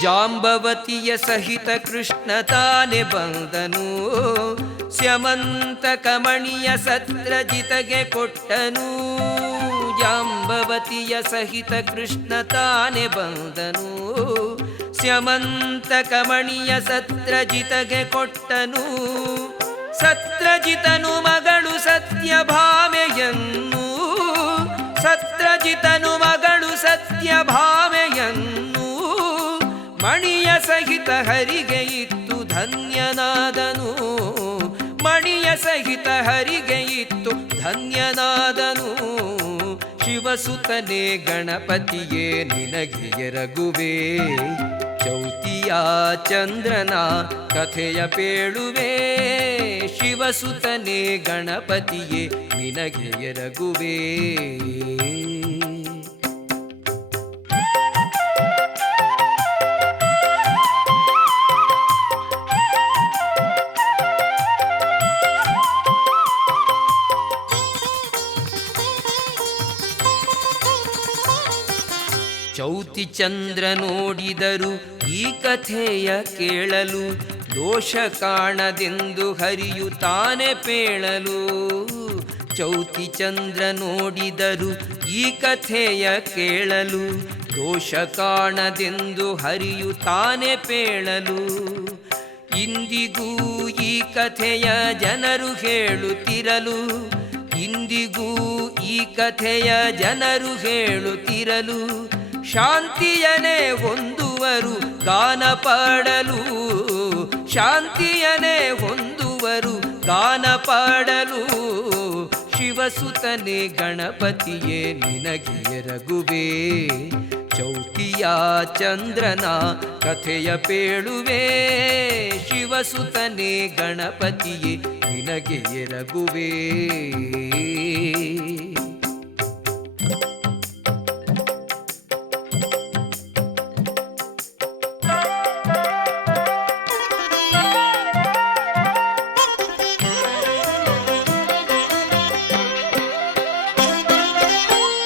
ಜಾಂಬವತಿಯ ಸಹಿತ ಕೃಷ್ಣ ತಾನೆ ಬಂದನು, ಸ್ಯಮಂತಕ ಮಣಿಯ ಸತ್ರಜಿತಗೆ ಕೊಟ್ಟನು. ಜಾಂಬವತಿಯ ಸಹಿತ ಕೃಷ್ಣ ತಾನೆ ಬಂದನು, ಸ್ಯಮಂತಕ ಮಣಿಯ ಸತ್ರಜಿತಗೆ ಕೊಟ್ಟನು. ಸತ್ರಜಿತನು ಮಗಳು ಸತ್ಯಭಾಮೆಯನ್ನು, ಸತ್ರಜಿತನು ಮಗಳು ಸತ್ಯಭಾಮೆಯನ್ನು. ಮಣಿಯ ಸಹಿತ ಹರಿಗೆ ಇತ್ತು ಧನ್ಯನಾದನು, ಮಣಿಯ ಸಹಿತ ಹರಿಗೆ ಇತ್ತು ಧನ್ಯನಾದನು. ಶಿವಸುತನೇ ಗಣಪತಿಯೇ ನಿನಗೆ ಎರಗುವೆ, ಚೌತಿಯ ಚಂದ್ರನ ಕಥೆಯ ಪೇಳುವೆ. ಶಿವಸುತನೇ ಗಣಪತಿಯೇ ನಿನಗೆ ಎರಗುವೆ. ಚೌತಿ ಚಂದ್ರ ನೋಡಿದರು ಈ ಕಥೆಯ ಕೇಳಲು, ದೋಷ ಕಾಣದೆಂದು ಹರಿಯು ತಾನೆ ಪೇಳಲು. ಚೌತಿ ಚಂದ್ರ ನೋಡಿದರು ಈ ಕಥೆಯ ಕೇಳಲು, ದೋಷ ಕಾಣದೆಂದು ಹರಿಯು ತಾನೆ ಪೇಳಲು. ಇಂದಿಗೂ ಈ ಕಥೆಯ ಜನರು ಹೇಳುತ್ತಿರಲು, ಇಂದಿಗೂ ಈ ಕಥೆಯ ಜನರು ಹೇಳುತ್ತಿರಲು, ಶಾಂತಿಯನೇ ಹೊಂದುವರು ಗಾನ ಪಾಡಲು, ಶಾಂತಿಯನೇ ಹೊಂದುವರು ಗಾನ ಪಾಡಲು. ಶಿವಸುತನೇ ಗಣಪತಿಯೇ ನಿನಗೆ ಎರಗುವೆ, ಚೌತಿಯ ಚಂದ್ರನ ಕಥೆಯ ಪೇಳುವೆ. ಶಿವಸುತನೇ ಗಣಪತಿಯೇ ನಿನಗೆ ಎರಗುವೆ.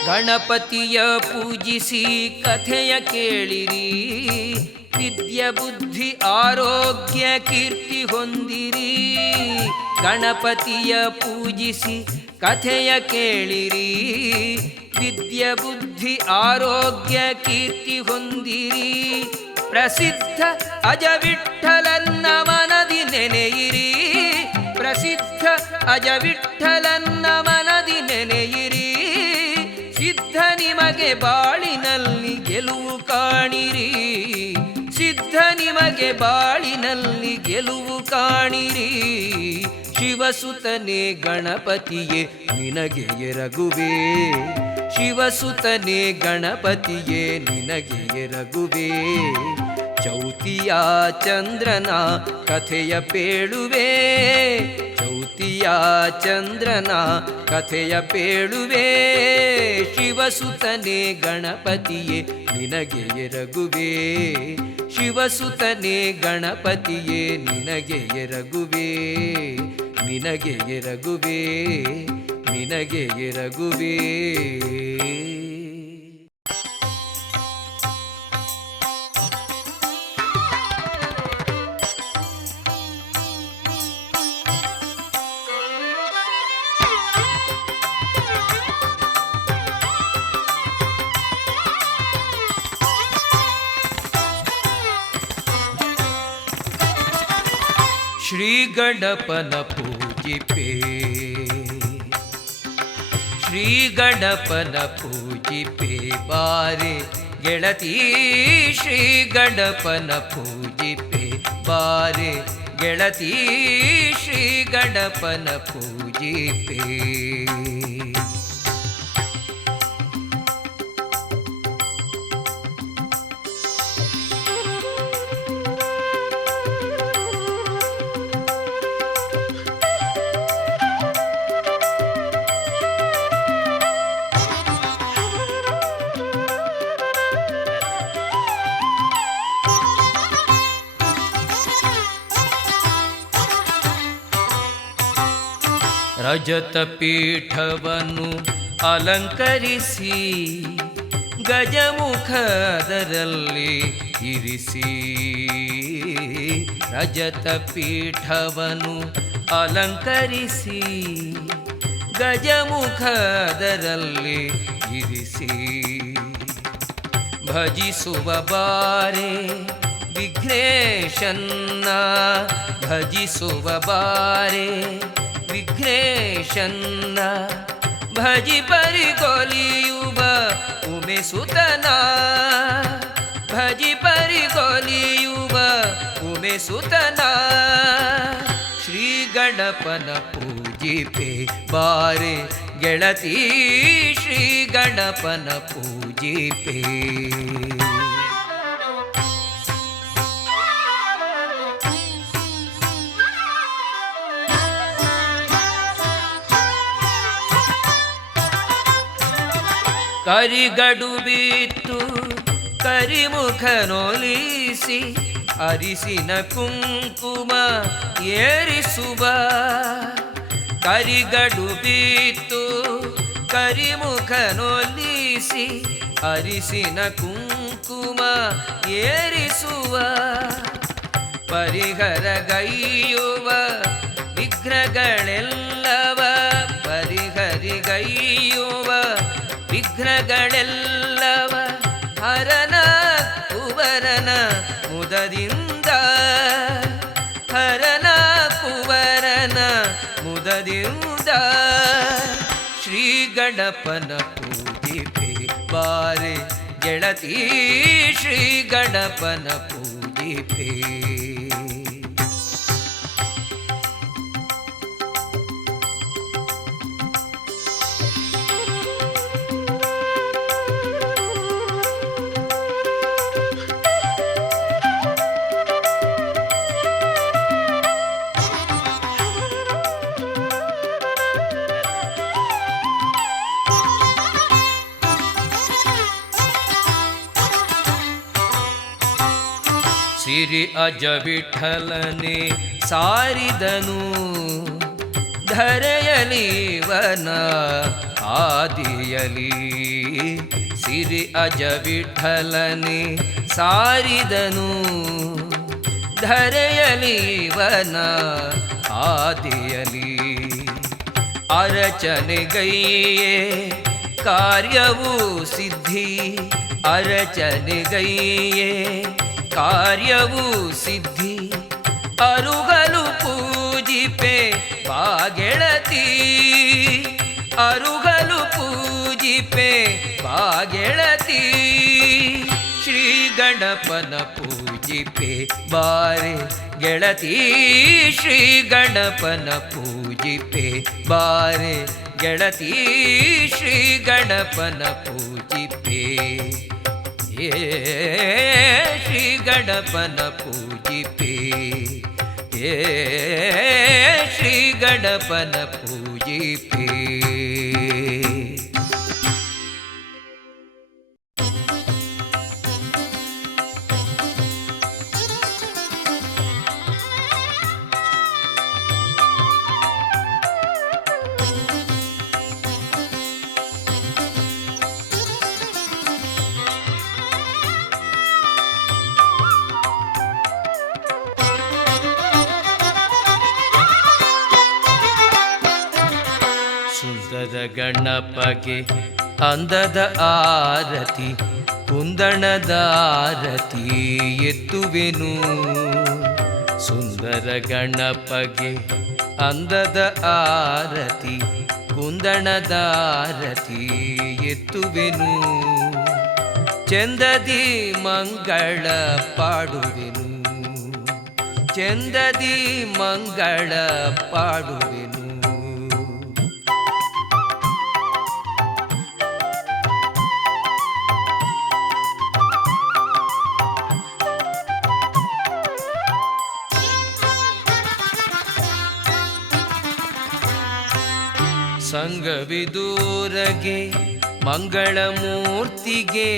ಗಣಪತಿಯ ಪೂಜಿಸಿ ಕಥೆಯ ಕೇಳಿರಿ, ವಿದ್ಯೆ ಬುದ್ಧಿ ಆರೋಗ್ಯ ಕೀರ್ತಿ ಹೊಂದಿರಿ. ಗಣಪತಿಯ ಪೂಜಿಸಿ ಕಥೆಯ ಕೇಳಿರಿ, ವಿದ್ಯೆ ಬುದ್ಧಿ ಆರೋಗ್ಯ ಕೀರ್ತಿ ಹೊಂದಿರಿ. ಪ್ರಸಿದ್ಧ ಅಜ ವಿಠ್ಠಲನ್ನ ಮನದಿ ನೆನೆಯಿರಿ, ಪ್ರಸಿದ್ಧ ಅಜ ವಿಠ್ಠಲನ್ನ ಮನದಿ ನೆನೆಯಿರಿ. ಸಿದ್ಧ ನಿಮಗೆ ಬಾಳಿನಲ್ಲಿ ಗೆಲುವು ಕಾಣಿರಿ, ಸಿದ್ಧ ನಿಮಗೆ ಬಾಳಿನಲ್ಲಿ ಗೆಲುವು ಕಾಣಿರಿ. ಶಿವಸುತನೇ ಗಣಪತಿಯೇ ನಿನಗೆ ಎರಗುವೆ, ಶಿವಸುತನೇ ಗಣಪತಿಯೇ ನಿನಗೆ ಎರಗುವೆ. ಚೌತಿಯ ಚಂದ್ರನ ಕಥೆಯ ಪೇಳುವೆ, ಚೌತಿಯ ಚಂದ್ರನ ಕಥೆಯ ಪೇಳುವೆ. ಶಿವಸುತನೇ ಗಣಪತಿಯೇ ನಿನಗೆ ಎರಗುವೆ, ಶಿವಸುತನೇ ಗಣಪತಿಯೇ ನಿನಗೆ ಎರಗುವೆ, ನಿನಗೆ ಎರಗುವೆ, ನಿನಗೆ ಎರಗುವೆ. ಶ್ರೀ ಗಣಪನ ಪೂಜಿಪೆ, ಶ್ರೀ ಗಣಪನ ಪೂಜಿಪೆ ಬಾರೆ ಗೆಳತಿ, ಶ್ರೀ ಗಣಪನ ಪೂಜಿಪೆ ಬಾರೆ ಗೆಳತಿ, ಶ್ರೀ ಗಣಪನ ಪೂಜಿಪೆ. ರಜತ ಪೀಠವನ್ನು ಅಲಂಕರಿಸಿ ಗಜಮುಖದರಲ್ಲಿ ಇರಿಸಿ, ರಜತ ಪೀಠವನ್ನು ಅಲಂಕರಿಸಿ ಗಜಮುಖದರಲ್ಲಿ ಇರಿಸಿ. ಭಜಿಸುವ ಬಾರೆ ವಿಘ್ನೇಶನ್ನ, ಭಜಿಸುವ ಬಾರೆ ವಿಘ್ನೇಶನ್ನ. ಭಜಿ ಪರಿಗೊಲಿಯುವ ಉಮೆಸುತನ, ಭಜಿ ಪರಿಗೊಲಿಯುವ ಉಮೆಸುತನ. ಶ್ರೀ ಗಣಪನ ಪೂಜಿಪೆ ಬಾರೆ ಗೆಳತಿ, ಶ್ರೀ ಗಣಪನ ಪೂಜಿಪೆ. ಕರಿಗಡು ಬಿತ್ತು ಕರಿಮುಖನೊಲಿಸಿ, ಅರಿಸಿನ ಕುಂಕುಮ ಏರಿಸುವ. ಕರಿಗಡು ಬಿತ್ತು ಕರಿಮುಖನೊಲಿಸಿ, ಅರಿಸಿನ ಕುಂಕುಮ ಏರಿಸುವ. ಪರಿಹರಗೈಯುವ ವಿಘ್ನಗಳೆಲ್ಲವ, ಪರಿಹರ ಜಗದಿಗೈಯುವ ವಿಘ್ನಗಳೆಲ್ಲವ ಹರನ ಕುವರನ ಮುದದಿಂದ, ಹರನ ಕುವರನ ಮುದದಿಂದ ಶ್ರೀ ಗಣಪನ ಪೂಜಿಪೆ ಬಾರೆ ಗೆಳತಿ, ಶ್ರೀ ಗಣಪನ ಪೂಜಿಪೆ. ಸಿರಿ ಅಜ ವಿಠಲನೆ ಸಾರಿದನು ಧರೆಯಲಿವನ ಆದಿಯಲಿ, ಸಿರಿ ಅಜ ವಿಠಲನೆ ಸಾರಿದನು ಧರೆಯಲಿವನ ಆದಿಯಲಿ. ಅರಚನೆಗೈಯೇ ಕಾರ್ಯವೂ ಸಿದ್ಧಿ, ಅರಚನೆಗೈಯೇ ಕಾರ್ಯವೂ ಸಿದ್ಧಿ, ಅರುಗಲು ಪೂಜಿಪೆ ಬಾಗೆಳತಿ, ಅರುಗಲು ಪೂಜಿಪೆ ಬಾಗೆಳತಿ. ಶ್ರೀ ಗಣಪನ ಪೂಜಿಪೆ ಬಾರೆ ಗೆಳತಿ, ಶ್ರೀ ಗಣಪನ ಪೂಜಿಪೆ ಬಾರೆ ಗೆಳತಿ, ಶ್ರೀ ಗಣಪನ ಪೂಜಿಪೆ. ಶ್ರೀ ಗಣಪನ ಪೂಜಿಪೆ, ಶ್ರೀ ಗಣಪನ ಪೂಜಿಪೆ. ಗಣಪಗೆ ಅಂದದ ಆರತಿ, ಕುಂದಣದ ಆರತಿ ಎತ್ತುವೆನು. ಸುಂದರ ಗಣಪಗೆ ಅಂದದ ಆರತಿ, ಕುಂದಣದ ಆರತಿ ಎತ್ತುವೆನು. ಚಂದದಿ ಮಂಗಳ ಪಾಡುವೆನು, ಚಂದದಿ ಮಂಗಳ ಪಾಡುವೆನು. ಸಂಗವಿದೂರಗೆ ಮಂಗಳ ಮೂರ್ತಿಗೆ,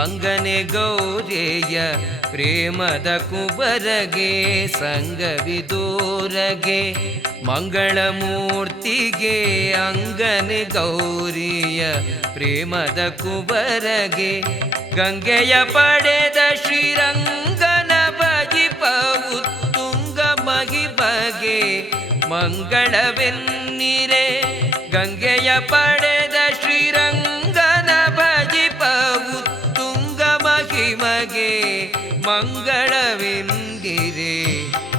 ಅಂಗನೆ ಗೌರಿಯ ಪ್ರೇಮದ ಕುಬರಗೆ. ಸಂಗವಿದೂರಗೆ ಮಂಗಳ ಮೂರ್ತಿಗೆ, ಅಂಗನೆ ಗೌರಿಯ ಪ್ರೇಮದ ಕುಬರಗೆ. ಗಂಗೆಯ ಪಡೆದ ಶ್ರೀರಂಗನ ಭಜಿಪ ಉತ್ತುಂಗ ಮಹಿಬಗೆ ಮಂಗಳವೆನ್ನಿರೆ. ಗಂಗೆಯ ಪಡೆದ ಶ್ರೀರಂಗನ ಭಜಿಪ ಉತ್ತುಂಗ ಮಹಿಮಗೆ ಮಂಗಳವೆಂದಿರೆ.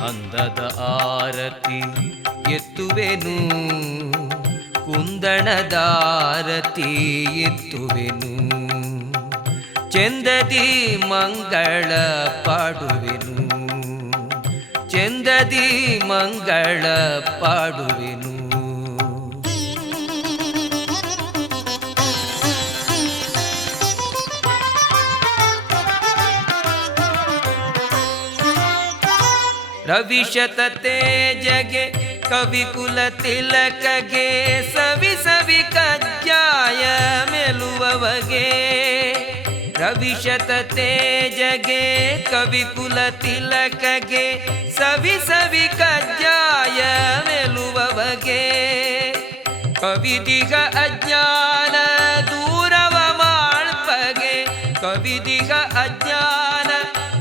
ಅಂದದ ಆರತಿ ಎತ್ತುವೆನು, ಕುಂದಣದ ಆರತಿ ಎತ್ತುವೆನು. ಚಂದದಿ ಮಂಗಳ ಪಾಡುವೆನು, ಚಂದದಿ ಮಂಗಳ ಪಾಡುವೆನು. ರವಿಶತ ತೇಜಗೆ ಕವಿಕುಲ ತಿಲಕಗೆ, ಸವಿ ಸವಿ ಕಜ್ಜಾಯ ಮೆಲುವವಗೆ. ರವಿಶತ ತೇಜಗೆ ಕವಿಕುಲ ತಿಲಕಗೆ, ಸವಿ ಸವಿ ಕಜ್ಜಾಯ ಮೆಲುವವಗೆ. ಕವಿದಿಗ ಅಜ್ಞಾನ ದೂರವ ಮಾಳ್ಪಗೆ, ಕವಿದಿಗ ಅಜ್ಞಾನ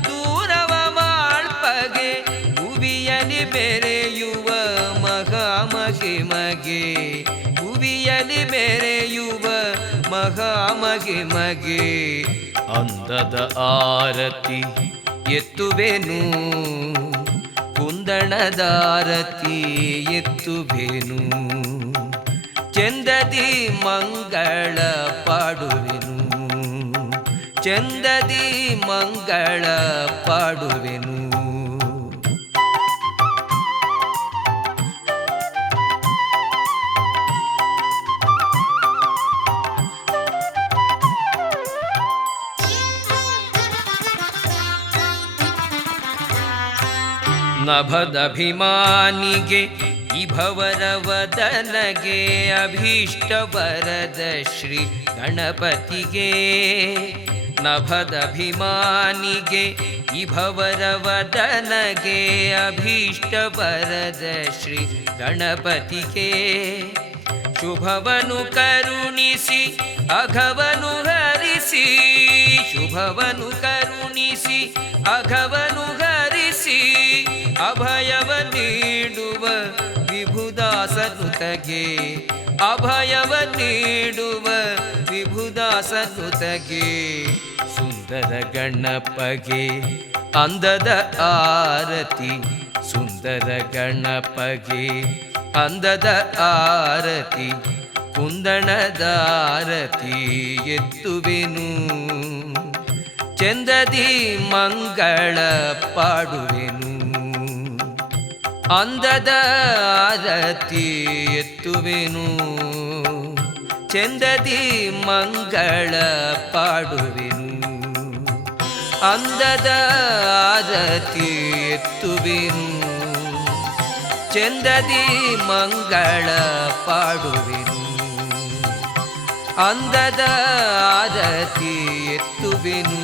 ದೂರವ ಮಾಳ್ಪಗೆ. ಭುವಿಯಲಿ ಬೆರೆಯುವ ಮಹಾಮಹಿಮಗೆ, ಭುವಿಯಲಿ ಮೆರೆಯುತ್ತಲಿ ಮೆರೆಯುವ ಮಹಾಮಹಿಮಗೆ ಅಂದದ ಆರತಿ ಎತ್ತುವೆನು, ಕುಂದಣದಾರತಿ ಎತ್ತುವೆನು, ಚಂದದಿ ಮಂಗಳ ಪಾಡುವೆನು, ಚಂದದಿ ಮಂಗಳ ಪಾಡುವೆನು. ನಭದಭಿಮಾನಿಗೆ ಇಭವರವದನಗೆ ಅಭೀಷ್ಟವರದ ಶ್ರೀ ಗಣಪತಿಗೆ, ನಭದಭಿಮಾನಿಗೆ ಇಭವರವದನಗೆ ಅಭೀಷ್ಟವರದ ಶ್ರೀ ಗಣಪತಿಗೆ, ಶುಭವನು ಕರುಣಿಸಿ ಅಘವನು ಹರಿಸಿ, ಶುಭವನು ಕರುಣಿಸಿ ಅಘವನು ಹರಿಸಿ, ಅಭಯವ ನೀಡುವ ವಿಭುದಾಸನುತಗೆ, ಅಭಯವ ನೀಡುವ ವಿಭುದಾಸನುತಗೆ, ಸುಂದರ ಗಣಪಗೆ ಅಂದದ ಆರತಿ, ಸುಂದರ ಗಣಪಗೆ ಅಂದದ ಆರತಿ, ಕುಂದಣದಾರತಿ ಎತ್ತುವೆನು, ಚಂದದಿ ಮಂಗಳ ಪಾಡುವೆನು, ಅಂದದ ಆರತಿ ಎತ್ತುವೆನು, ಚಂದದಿ ಮಂಗಳ ಪಾಡುವೆನು, ಅಂದದ ಆರತಿ ಎತ್ತುವೆನು, ಚಂದದಿ ಮಂಗಳ ಪಾಡುವೆನು, ಅಂದದ ಆರತಿ ಎತ್ತುವೆನು,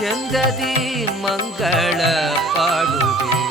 ಚಂದದಿ ಮಂಗಳ ಪಾಡುವೆನು.